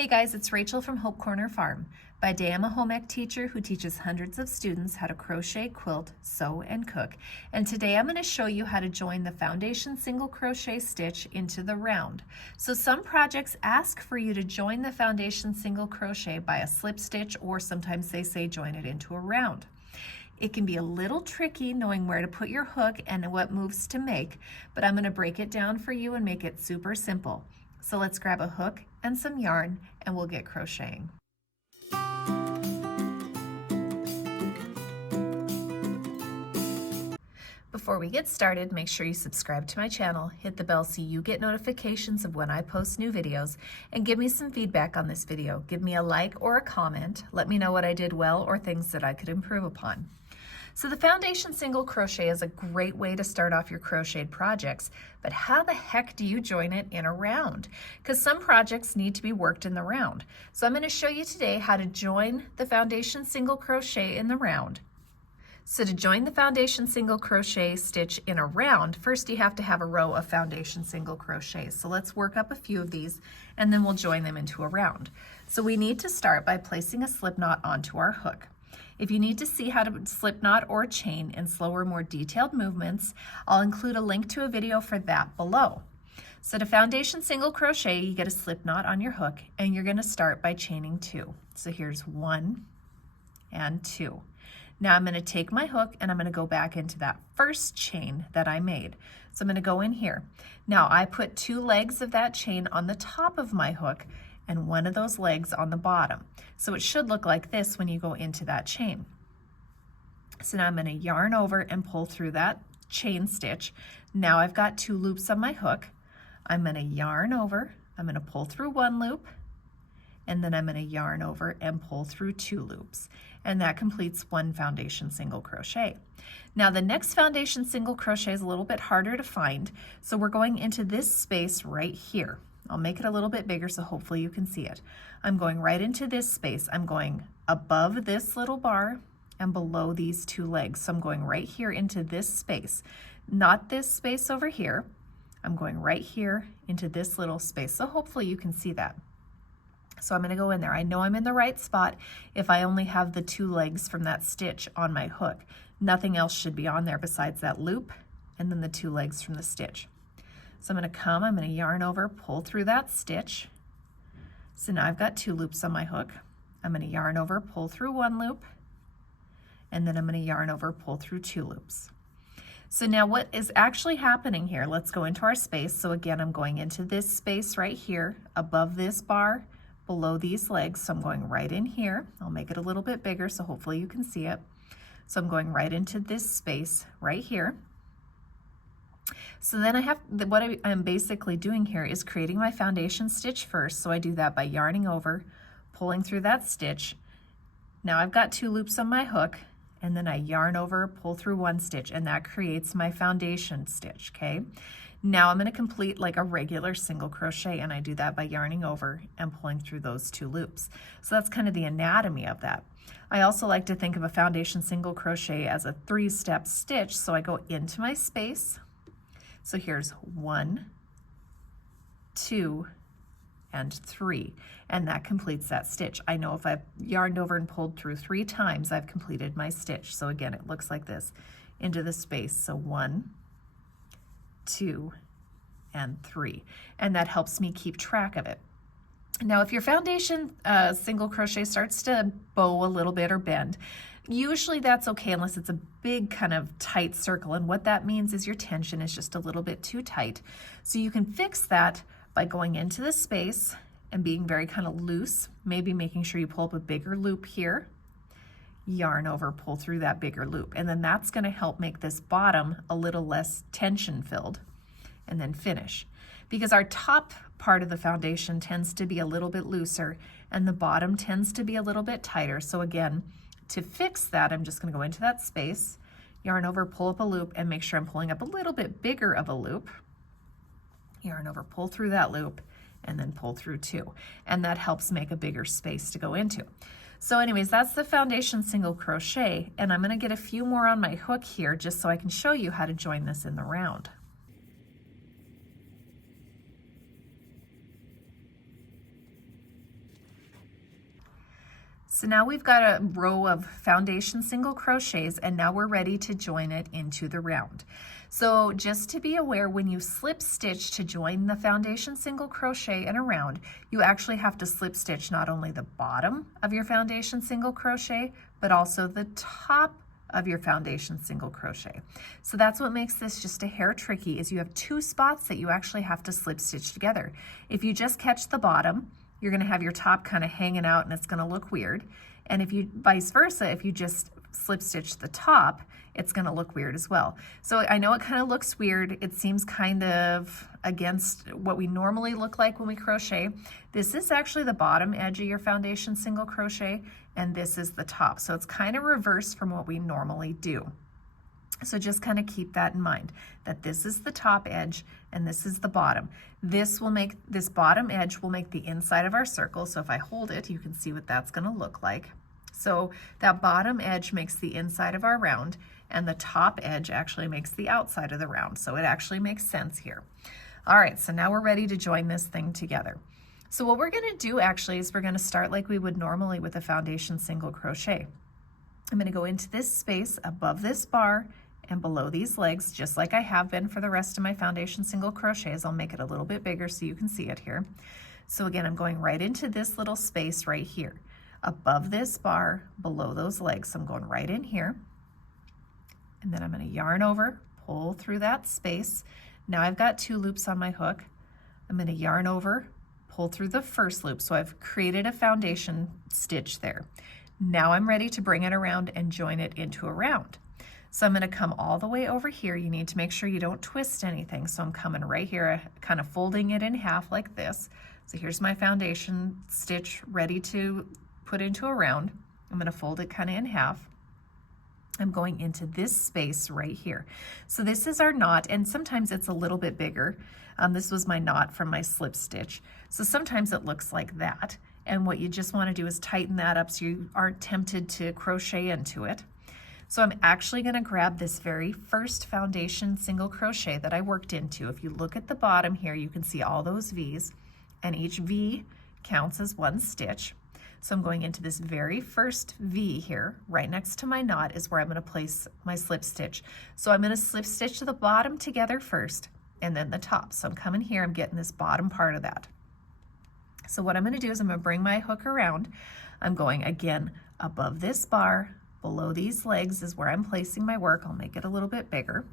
Hey guys, it's Rachel from Hope Corner Farm. By day, I'm a home ec teacher who teaches hundreds of students how to crochet, quilt, sew, and cook. And today I'm going to show you how to join the foundation single crochet stitch into the round. So some projects ask for you to join the foundation single crochet by a slip stitch, or sometimes they say join it into a round. It can be a little tricky knowing where to put your hook and what moves to make, but I'm going to break it down for you and make it super simple. So let's grab a hook and some yarn and we'll get crocheting. Before we get started, make sure you subscribe to my channel, hit the bell so you get notifications of when I post new videos, and give me some feedback on this video. Give me a like or a comment. Let me know what I did well or things that I could improve upon. So the foundation single crochet is a great way to start off your crocheted projects, but how the heck do you join it in a round? Because some projects need to be worked in the round. So I'm going to show you today how to join the foundation single crochet in the round. So to join the foundation single crochet stitch in a round, first you have to have a row of foundation single crochets. So let's work up a few of these and then we'll join them into a round. So we need to start by placing a slip knot onto our hook. If you need to see how to slip knot or chain in slower, more detailed movements, I'll include a link to a video for that below. So to foundation single crochet, you get a slip knot on your hook and you're going to start by chaining 2. So here's 1 and 2. Now I'm going to take my hook and I'm going to go back into that first chain that I made. So I'm going to go in here. Now I put 2 legs of that chain on the top of my hook and one of those legs on the bottom. So it should look like this when you go into that chain. So now I'm going to yarn over and pull through that chain stitch. Now I've got 2 loops on my hook. I'm going to yarn over, I'm going to pull through 1 loop, and then I'm going to yarn over and pull through 2 loops. And that completes 1 foundation single crochet. Now the next foundation single crochet is a little bit harder to find, so we're going into this space right here. I'll make it a little bit bigger so hopefully you can see it. I'm going right into this space. I'm going above this little bar and below these 2 legs. So I'm going right here into this space, not this space over here. I'm going right here into this little space. So hopefully you can see that. So I'm going to go in there. I know I'm in the right spot if I only have the 2 legs from that stitch on my hook. Nothing else should be on there besides that loop and then the 2 legs from the stitch. So I'm going to come, I'm going to yarn over, pull through that stitch. So now I've got 2 loops on my hook. I'm going to yarn over, pull through 1 loop, and then I'm going to yarn over, pull through 2 loops. So now what is actually happening here, let's go into our space. So again, I'm going into this space right here, above this bar, below these legs. So I'm going right in here. I'll make it a little bit bigger so hopefully you can see it. So I'm going right into this space right here. So then I have, what I'm basically doing here is creating my foundation stitch first. So I do that by yarning over, pulling through that stitch. Now I've got 2 loops on my hook, and then I yarn over, pull through 1 stitch, and that creates my foundation stitch, okay? Now I'm going to complete like a regular single crochet, and I do that by yarning over and pulling through those 2 loops. So that's kind of the anatomy of that. I also like to think of a foundation single crochet as a 3-step stitch. So I go into my space. So here's 1, 2, and 3, and that completes that stitch. I know if I've yarned over and pulled through 3 times, I've completed my stitch. So again, it looks like this into the space. So 1, 2, and 3, and that helps me keep track of it. Now, if your foundation single crochet starts to bow a little bit or bend, usually that's okay unless it's a big kind of tight circle, and what that means is your tension is just a little bit too tight. So you can fix that by going into the space and being very kind of loose, maybe making sure you pull up a bigger loop here, yarn over, pull through that bigger loop, and then that's going to help make this bottom a little less tension filled, and then finish. Because our top part of the foundation tends to be a little bit looser and the bottom tends to be a little bit tighter. So again, to fix that, I'm just going to go into that space, yarn over, pull up a loop, and make sure I'm pulling up a little bit bigger of a loop. Yarn over, pull through that loop, and then pull through 2. And that helps make a bigger space to go into. So anyways, that's the foundation single crochet, and I'm going to get a few more on my hook here just so I can show you how to join this in the round. So now we've got a row of foundation single crochets, and now we're ready to join it into the round. So just to be aware, when you slip stitch to join the foundation single crochet in a round, you actually have to slip stitch not only the bottom of your foundation single crochet, but also the top of your foundation single crochet. So that's what makes this just a hair tricky, is you have two spots that you actually have to slip stitch together. If you just catch the bottom, you're going to have your top kind of hanging out and it's going to look weird. And if you vice versa, if you just slip stitch the top, it's going to look weird as well. So I know it kind of looks weird. It seems kind of against what we normally look like when we crochet. This is actually the bottom edge of your foundation single crochet, and this is the top. So it's kind of reversed from what we normally do. So just kind of keep that in mind, that this is the top edge and this is the bottom. This bottom edge will make the inside of our circle. So if I hold it, you can see what that's going to look like. So that bottom edge makes the inside of our round, and the top edge actually makes the outside of the round. So it actually makes sense here. All right, so now we're ready to join this thing together. So what we're going to do actually is we're going to start like we would normally with a foundation single crochet. I'm going to go into this space above this bar and below these legs, just like I have been for the rest of my foundation single crochets. I'll make it a little bit bigger so you can see it here. So again, I'm going right into this little space right here, above this bar, below those legs. So I'm going right in here, and then I'm going to yarn over, pull through that space. Now I've got 2 loops on my hook. I'm going to yarn over, pull through the first loop. So I've created a foundation stitch there. Now I'm ready to bring it around and join it into a round. So I'm going to come all the way over here. You need to make sure you don't twist anything. So I'm coming right here, kind of folding it in half like this. So here's my foundation stitch ready to put into a round. I'm going to fold it kind of in half. I'm going into this space right here. So this is our knot, and sometimes it's a little bit bigger. This was my knot from my slip stitch. So sometimes it looks like that. And what you just want to do is tighten that up so you aren't tempted to crochet into it. So I'm actually going to grab this very first foundation single crochet that I worked into. If you look at the bottom here, you can see all those V's, and each V counts as 1 stitch. So I'm going into this very first V here, right next to my knot is where I'm going to place my slip stitch. So I'm going to slip stitch the bottom together first and then the top. So I'm coming here, I'm getting this bottom part of that. So what I'm going to do is I'm going to bring my hook around. I'm going again above this bar, below these legs is where I'm placing my work. I'll make it a little bit bigger.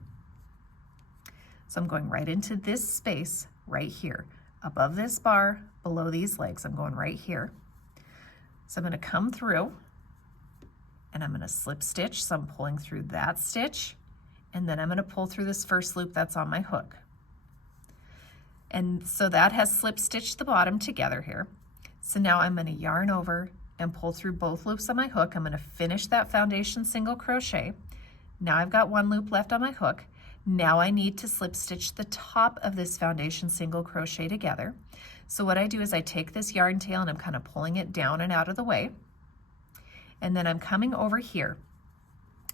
So I'm going right into this space right here. Above this bar, below these legs, I'm going right here. So I'm going to come through and I'm going to slip stitch. So I'm pulling through that stitch, and then I'm going to pull through this first loop that's on my hook. And so that has slip stitched the bottom together here. So now I'm going to yarn over and pull through both loops on my hook. I'm going to finish that foundation single crochet. Now I've got 1 loop left on my hook. Now I need to slip stitch the top of this foundation single crochet together. So what I do is I take this yarn tail and I'm kind of pulling it down and out of the way. And then I'm coming over here.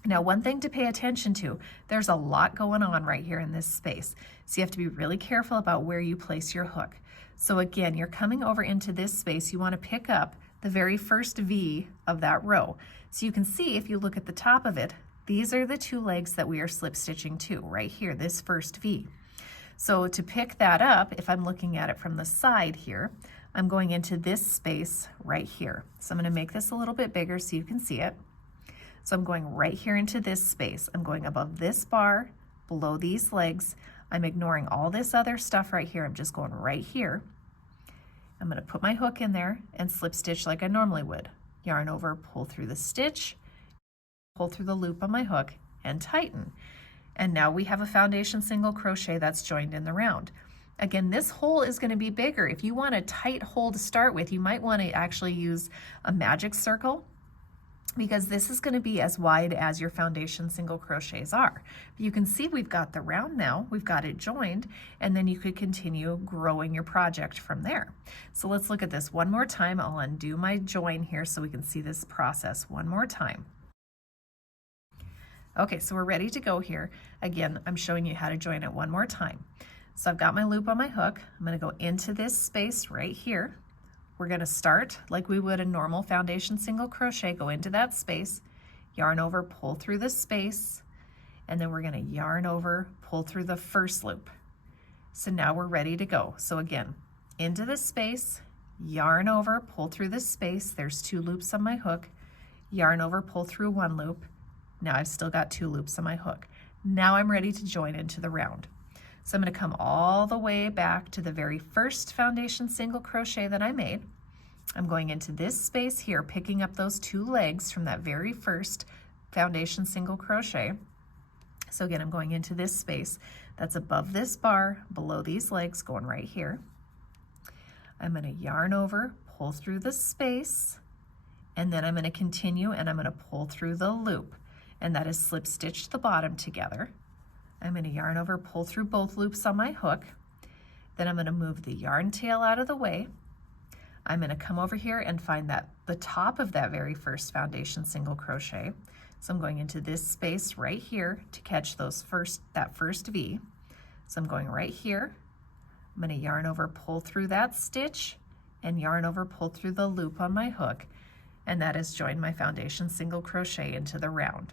Now, one thing to pay attention to, there's a lot going on right here in this space. So you have to be really careful about where you place your hook. So again, you're coming over into this space. You want to pick up the very first V of that row. So you can see if you look at the top of it, these are the 2 legs that we are slip stitching to right here, this first V. So to pick that up, if I'm looking at it from the side here, I'm going into this space right here. So I'm going to make this a little bit bigger so you can see it. So I'm going right here into this space. I'm going above this bar, below these legs. I'm ignoring all this other stuff right here. I'm just going right here. I'm going to put my hook in there and slip stitch like I normally would. Yarn over, pull through the stitch, pull through the loop on my hook, and tighten. And now we have a foundation single crochet that's joined in the round. Again, this hole is going to be bigger. If you want a tight hole to start with, you might want to actually use a magic circle, because this is going to be as wide as your foundation single crochets are. You can see we've got the round now, we've got it joined, and then you could continue growing your project from there. So let's look at this one more time. I'll undo my join here so we can see this process one more time. Okay, so we're ready to go here. Again, I'm showing you how to join it one more time. So I've got my loop on my hook. I'm going to go into this space right here, we're going to start like we would a normal foundation single crochet, go into that space, yarn over, pull through the space, and then we're going to yarn over, pull through the first loop. So now we're ready to go. So again, into this space, yarn over, pull through this space, there's 2 loops on my hook, yarn over, pull through 1 loop. Now I've still got 2 loops on my hook. Now I'm ready to join into the round. So I'm going to come all the way back to the very first foundation single crochet that I made. I'm going into this space here, picking up those 2 legs from that very first foundation single crochet. So again, I'm going into this space that's above this bar, below these legs, going right here. I'm going to yarn over, pull through the space, and then I'm going to continue and I'm going to pull through the loop, and that is slip stitch the bottom together. I'm going to yarn over, pull through both loops on my hook. Then I'm going to move the yarn tail out of the way. I'm going to come over here and find the top of that very first foundation single crochet. So I'm going into this space right here to catch that first V. So I'm going right here. I'm going to yarn over, pull through that stitch, and yarn over, pull through the loop on my hook, and that has joined my foundation single crochet into the round.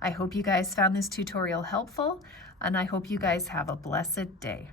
I hope you guys found this tutorial helpful, and I hope you guys have a blessed day.